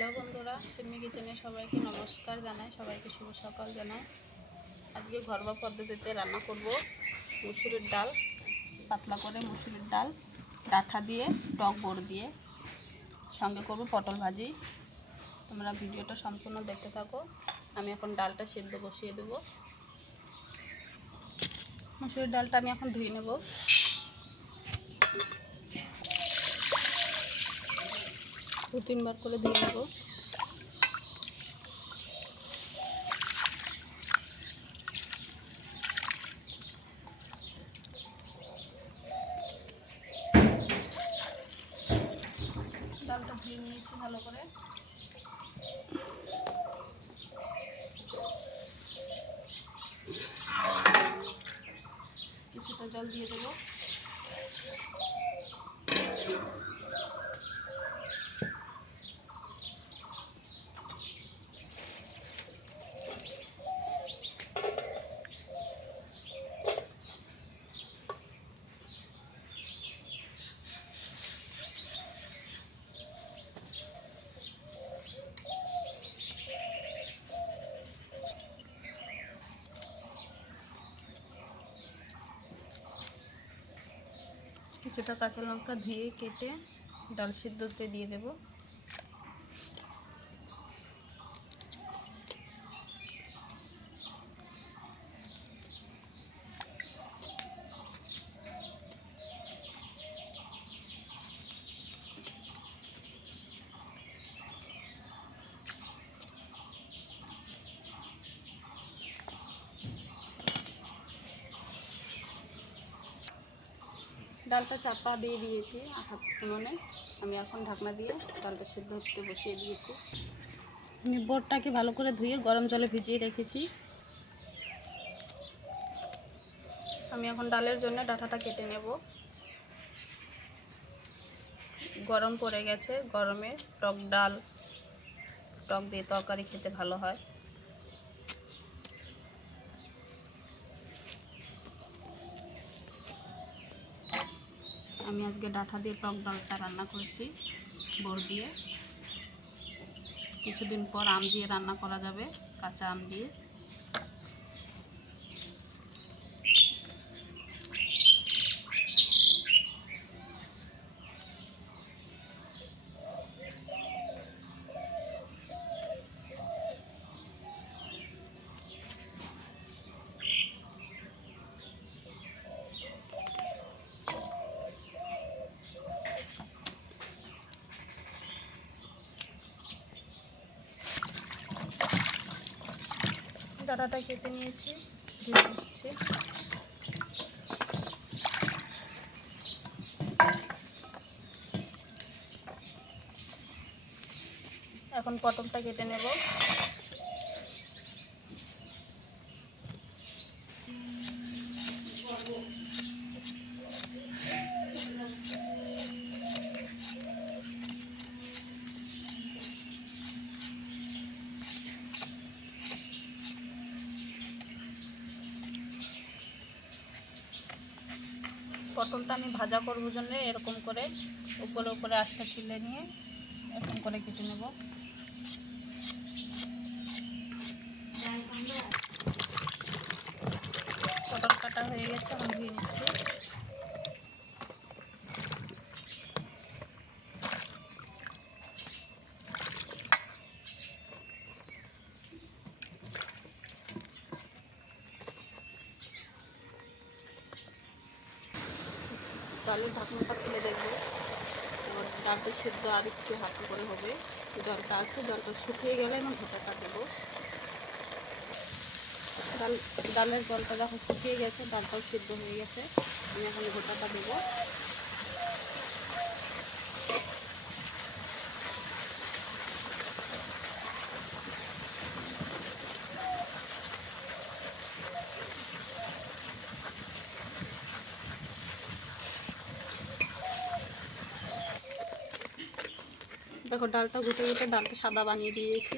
Hello বন্ধুরা, সিম্মি কিচেনে সবাইকে নমস্কার জানাই, সবাইকে শুভ সকাল জানাই। আজকে ঘরোয়া পদ্ধতিতে রান্না করব মুসুরির ডাল, পাতলা করে মুসুরির ডাল ডাঁটা দিয়ে টক বড়ি দিয়ে, সঙ্গে করব পটল ভাজি। তোমরা ভিডিওটা সম্পূর্ণ দেখতে থাকো। আমি এখন ডালটা সেদ্ধ বসিয়ে দেব। মুসুরির ডালটা আমি এখন ধুয়ে নেব। দু তিনবার করে ধুয়ে নেব। ডালটা ধুয়ে নিয়েছি ভালো করে। কিছুটা জল দিয়ে দেবো। কিছুটা কাঁচা লঙ্কা ধুয়ে কেটে ডাল সিদ্ধতে দিয়ে দেব। ডালটা চাপা দিয়ে দিয়েছি হাত উনুনে। আমি এখন ঢাকনা দিয়ে ডালটা সিদ্ধ হতে বসিয়ে দিয়েছি। আমি বোটটাকে ভালো করে ধুয়ে গরম জলে ভিজিয়ে রেখেছি। আমি এখন ডালের জন্য ডাঁটাটা কেটে নেব। গরম পড়ে গেছে, গরমে টক ডাল, টক দিয়ে তরকারি খেতে ভালো হয়। আমি আজকে ডাঁটা দিয়ে টক ডালটা রান্না করেছি বড়ি দিয়ে। কিছুদিন পর আম দিয়ে রান্না করা যাবে, কাঁচা আম দিয়ে। ডাঁটাটা কেটে নিয়েছি, ধুয়ে নিচ্ছি। এখন পটলটা কেটে নেব। পটলটা আমি ভাজা করবো জন্য এরকম করে উপরে উপরে আঁশটা ছিলে নিয়ে এরকম করে কেটে নেব। পটল কাটা হয়ে গেছে, আমি ধুয়ে নিচ্ছি। ডালের ঢাকনাটা খুলে দেখবো। এবার ডালটা সেদ্ধ আর একটু হালকা করে হবে। জলটা আছে, জলটা শুকিয়ে গেলে আমি ঘোটাটা দেবো। ডালের জলটা যখন শুকিয়ে গেছে, ডালটাও সেদ্ধ হয়ে গেছে, আমি এখন ঘোটাটা দেবো। দেখো ডালটা ঘুটে ঘুটে ডালটা সাদা বানিয়ে দিয়েছি।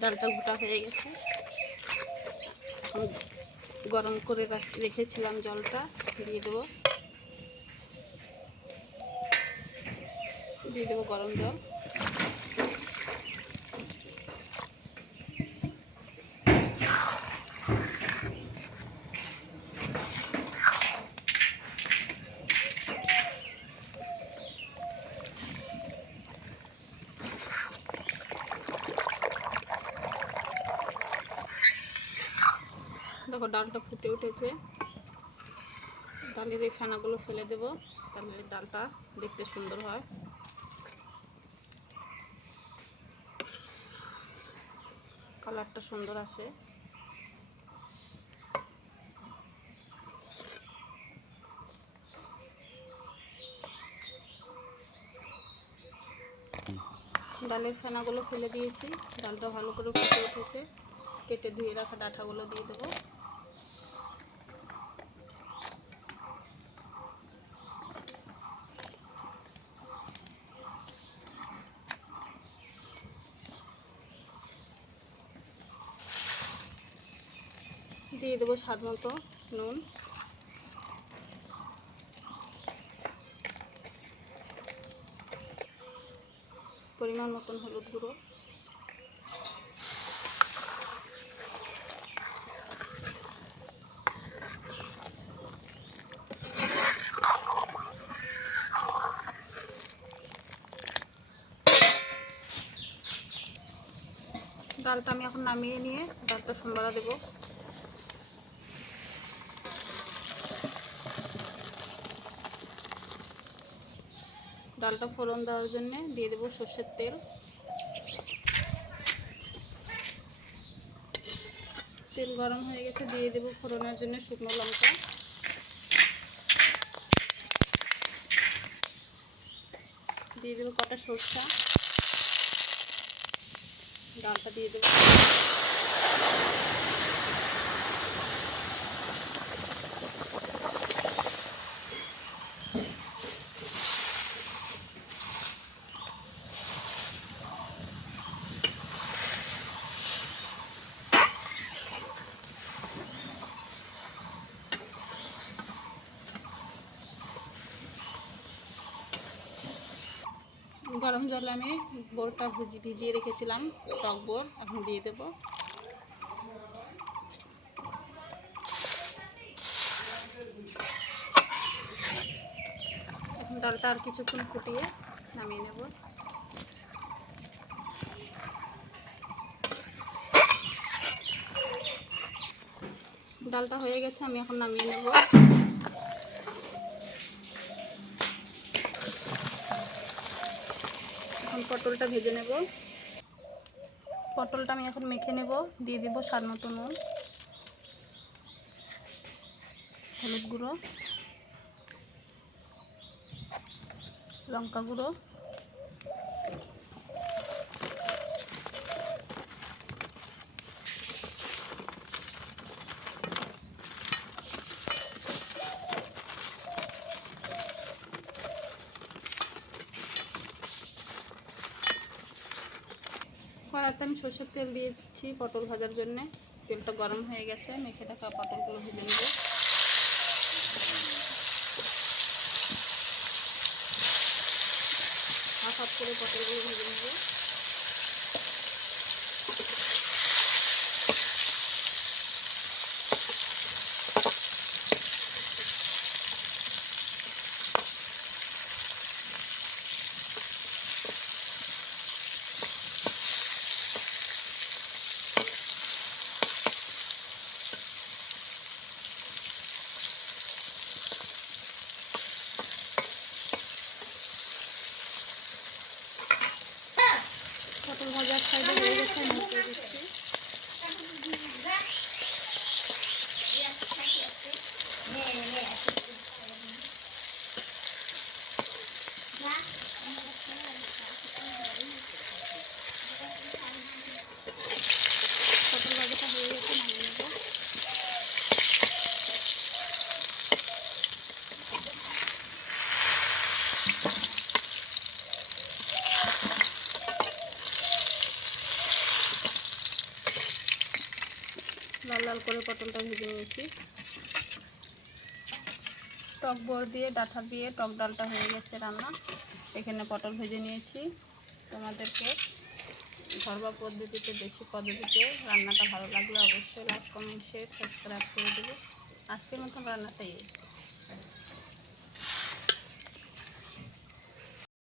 ডালটা ঘুটা হয়ে গেছে। গরম করে রেখেছিলাম জলটা দিয়ে দেবো। দিয়ে দেবো গরম জল। দেখো ডালটা ফুটে উঠেছে। ডালের এই ফেনাগুলো ফেলে দেব, তাহলে ডালটা দেখতে সুন্দর হয়। কালারটা সুন্দর আসে। ডালের ফেনাগুলো ফেলে দিয়েছি, ডালটা ভালো করে ফুটে উঠেছে। কেটে ধুয়ে রাখা ডাঁটাগুলো দিয়ে দেবো। দিয়ে দেবো স্বাদ মতো নুন, পরিমাণ মতন হলুদ গুঁড়ো, ডালটা আমি এখন নামিয়ে নিয়ে ডালটা সম্বারা দেবো। ডালটা ফোড়ন দেওয়ার জন্য দিয়ে দেবো সর্ষের তেল। তেল গরম হয়ে গেছে, দিয়ে দেবো ফোড়নের জন্য শুকনো লঙ্কা, দিয়ে দেবো কটা সরষা, ডালটা দিয়ে দেবো। গরম জলে আমি বোরটা ভিজিয়ে রেখেছিলাম, টক বোর, এখন দিয়ে দেবো। এখন ডালটা আর কিছুক্ষণ ফুটিয়ে নামিয়ে নেব। ডালটা হয়ে গেছে, আমি এখন নামিয়ে নেব। এখন পটলটা ভেজে নেব। পটলটা আমি এখন মেখে নেব। দিয়ে দেবো স্বাদ মতো নুন, হলুদ গুঁড়ো, লঙ্কা গুঁড়ো, কড়াইতে আমি সরষের তেল দিয়েছি পটল ভাজার জন্য। তেলটা গরম হয়ে গেছে, মেখে রাখা পটলগুলো ভেজে নেব। হাফ করে পটলগুলো ভেজে নেব। পটল ভাজা এক সাইডে হয়ে গেছে, আমি উঠিয়ে দিচ্ছি। পটল ভাজাটা হয়ে গেছে, নামিয়ে নেব। লাল লাল করে পটলটা ভেজে নিয়েছি। টক বড় দিয়ে ডাঁটা দিয়ে টক ডালটা হয়ে গেছে রান্না। এখানে পটল ভেজে নিয়েছি। তোমাদেরকে ঘরোয়া পদ্ধতিতে, দেশি পদ্ধতিতে রান্নাটা ভালো লাগলে অবশ্যই লাইক, কমেন্ট, শেয়ার, সাবস্ক্রাইব করে দেবে। আজকের মতন রান্নাটাই